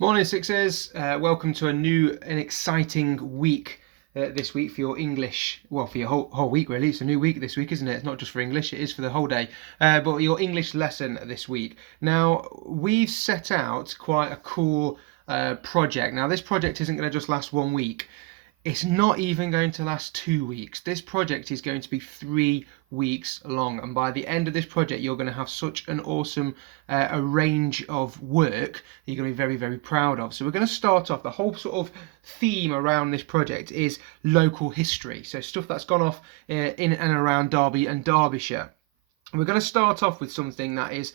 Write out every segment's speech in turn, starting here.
Morning Sixers, welcome to a new and exciting week this week for your English, well for your whole week really. It's a new week this week, isn't it? It's not just for English, it is for the whole day, but your English lesson this week. Now we've set out quite a cool project. Now this project isn't going to just last 1 week. It's not even going to last 2 weeks. This project is going to be 3 weeks long, and by the end of this project, you're going to have such an awesome a range of work that you're going to be very, very proud of. So we're going to start off. The whole sort of theme around this project is local history, so stuff that's gone off in and around Derby and Derbyshire. We're going to start off with something that is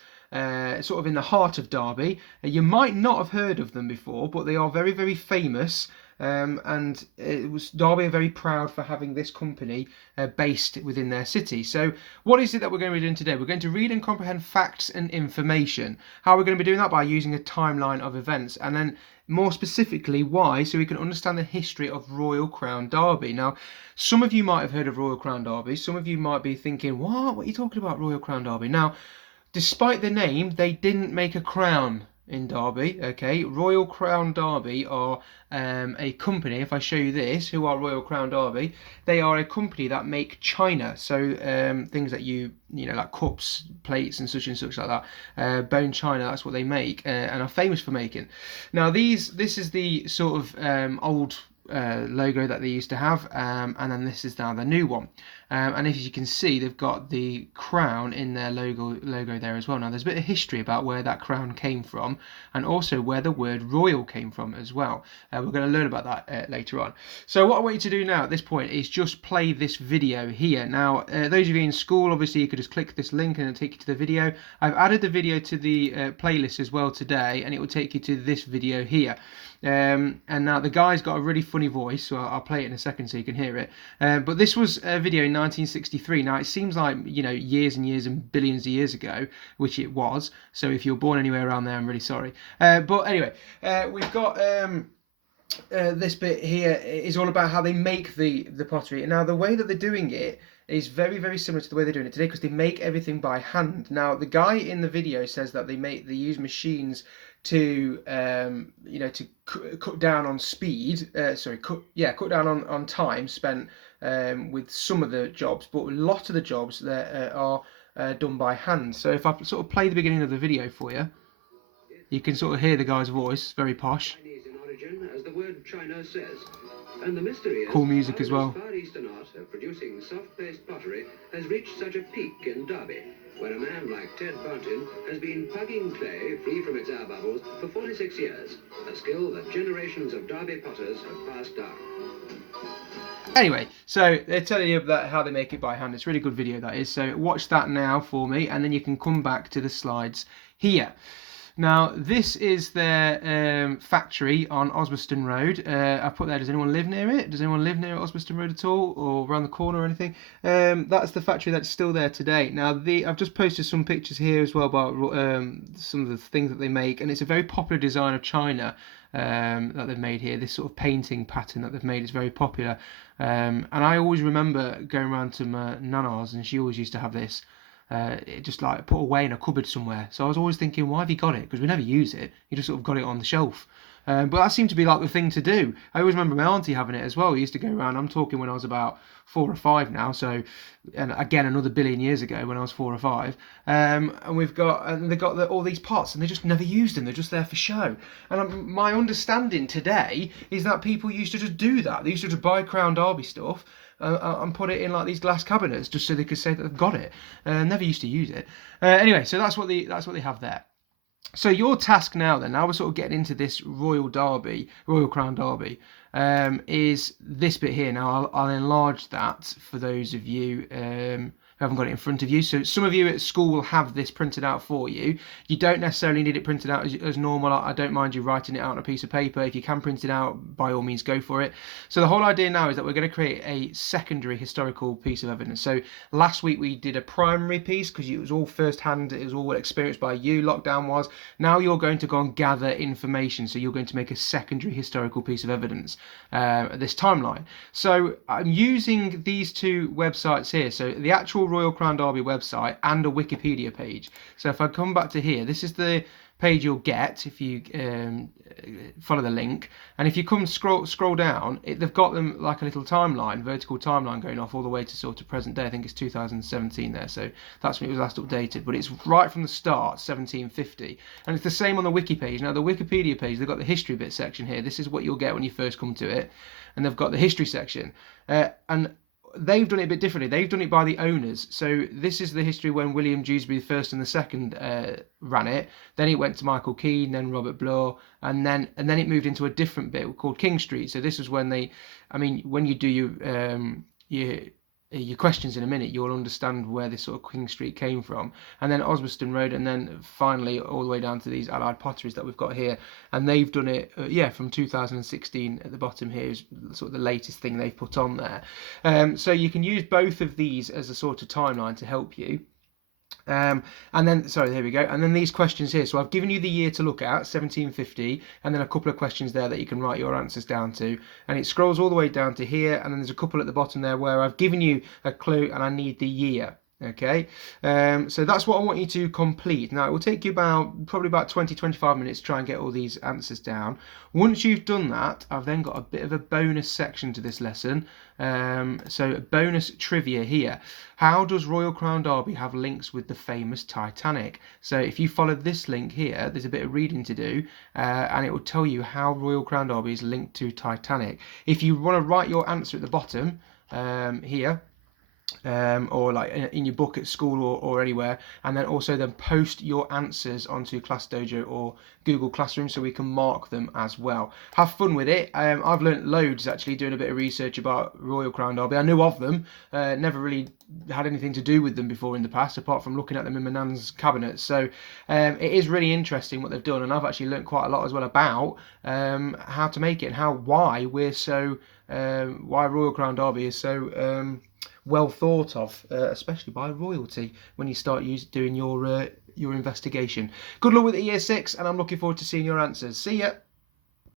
sort of in the heart of Derby. You might not have heard of them before, but they are very, very famous. And it was Derby are very proud for having this company based within their city. So what is it that we're going to be doing today? We're going to read and comprehend facts and information. How we're going to be doing that? By using a timeline of events, and then more specifically why, so we can understand the history of Royal Crown Derby. Now, some of you might have heard of Royal Crown Derby. Some of you might be thinking, what are you talking about, Royal Crown Derby? Now, despite the name, they didn't make a crown in Derby. Okay, Royal Crown Derby are a company. If I show you this, who are Royal Crown Derby? They are a company that make china, so things that you know, like cups, plates, and such like that. Bone china, that's what they make, and are famous for making. Now this is the sort of old logo that they used to have, and then this is now the new one. And as you can see, they've got the crown in their logo there as well. Now there's a bit of history about where that crown came from, and also where the word royal came from as well. We're going to learn about that later on. So what I want you to do now at this point is just play this video here. Now those of you in school, obviously you could just click this link and it'll take you to the video. I've added the video to the playlist as well today, and it will take you to this video here. And now the guy's got a really funny voice, so I'll play it in a second so you can hear it. But this was a video in 1963. Now it seems like, you know, years and years and billions of years ago, which it was. So if you're born anywhere around there, I'm really sorry. But anyway, we've got this bit here is all about how they make the pottery. And now the way that they're doing it is very, very similar to the way they're doing it today, because they make everything by hand. Now the guy in the video says that they use machines to you know, to cut down on speed, cut down on time spent with some of the jobs, but a lot of the jobs that are done by hand. So if I sort of play the beginning of the video for you, you can sort of hear the guy's voice, very posh. Chinese in origin, as the word China says. And the mystery is cool music as well. Far Eastern art of producing soft-faced pottery has reached such a peak in Derby, where a man like Ted Bountin has been pugging clay free from its air bubbles for 46 years, a skill that generations of Derby potters have passed down. Anyway, so they're telling you about how they make it by hand. It's a really good video, that is. So watch that now for me, and then you can come back to the slides here. Now, this is their factory on Osbaston Road. I put there, does anyone live near it? Does anyone live near Osbaston Road at all, or around the corner or anything? That's the factory that's still there today. Now, I've just posted some pictures here as well about some of the things that they make, and it's a very popular design of china that they've made here. This sort of painting pattern that they've made is very popular. And I always remember going around to my nana's, and she always used to have this. It just like put away in a cupboard somewhere. So I was always thinking, why have you got it? Because we never use it. You just sort of got it on the shelf. But that seemed to be like the thing to do. I always remember my auntie having it as well. We used to go around. I'm talking when I was about 4 or 5 now. So, and again, another billion years ago when I was 4 or 5. And they've got all these pots, and they just never used them. They're just there for show. And my understanding today is that people used to just do that. They used to just buy Crown Derby stuff and put it in like these glass cabinets just so they could say that they've got it. Never used to use it. Anyway, so that's what they have there. So your task now then, now we're sort of getting into this Royal Crown Derby, is this bit here. Now I'll enlarge that for those of you who haven't got it in front of you. So some of you at school will have this printed out for you. You don't necessarily need it printed out as normal. I don't mind you writing it out on a piece of paper. If you can print it out, by all means go for it. So the whole idea now is that we're going to create a secondary historical piece of evidence. So last week we did a primary piece because it was all first hand, it was all experienced by you, lockdown was. Now you're going to go and gather information. So you're going to make a secondary historical piece of evidence, this timeline. So I'm using these two websites here. So the actual Royal Crown Derby website and a Wikipedia page. So if I come back to here, this is the page you'll get if you follow the link, and if you come scroll down, they've got them like a little timeline, vertical timeline going off all the way to sort of present day. I think it's 2017 there, so that's when it was last updated. But it's right from the start, 1750, and it's the same on the wiki page. Now the Wikipedia page, they've got the history bit section here. This is what you'll get when you first come to it, and they've got the history section, and they've done it a bit differently. They've done it by the owners. So this is the history when William Dewsbury the first and the second ran it. Then it went to Michael Keane, then Robert Bloor, and then it moved into a different bit called King Street. So this was when when you do your questions in a minute, you'll understand where this sort of King Street came from, and then Osbaston Road, and then finally all the way down to these allied potteries that we've got here, and they've done it from 2016 at the bottom here is sort of the latest thing they've put on there. So you can use both of these as a sort of timeline to help you. And then, sorry, there we go. And then these questions here. So I've given you the year to look at, 1750, and then a couple of questions there that you can write your answers down to. And it scrolls all the way down to here, and then there's a couple at the bottom there where I've given you a clue and I need the year. Okay, so that's what I want you to complete. Now it will take you probably about 20-25 minutes to try and get all these answers down. Once you've done that, I've then got a bit of a bonus section to this lesson. So bonus trivia here. How does Royal Crown Derby have links with the famous Titanic? So if you follow this link here, there's a bit of reading to do, and it will tell you how Royal Crown Derby is linked to Titanic. If you want to write your answer at the bottom here, or like in your book at school or anywhere, and then also then post your answers onto Class Dojo or Google Classroom so we can mark them as well. Have fun with it. I've learnt loads actually doing a bit of research about Royal Crown Derby. I knew of them, never really had anything to do with them before in the past apart from looking at them in my nan's cabinet. So it is really interesting what they've done, and I've actually learnt quite a lot as well about how to make it and why Royal Crown Derby is so well thought of, especially by royalty when you start doing your investigation. Good luck with the year 6, and I'm looking forward to seeing your answers. See ya.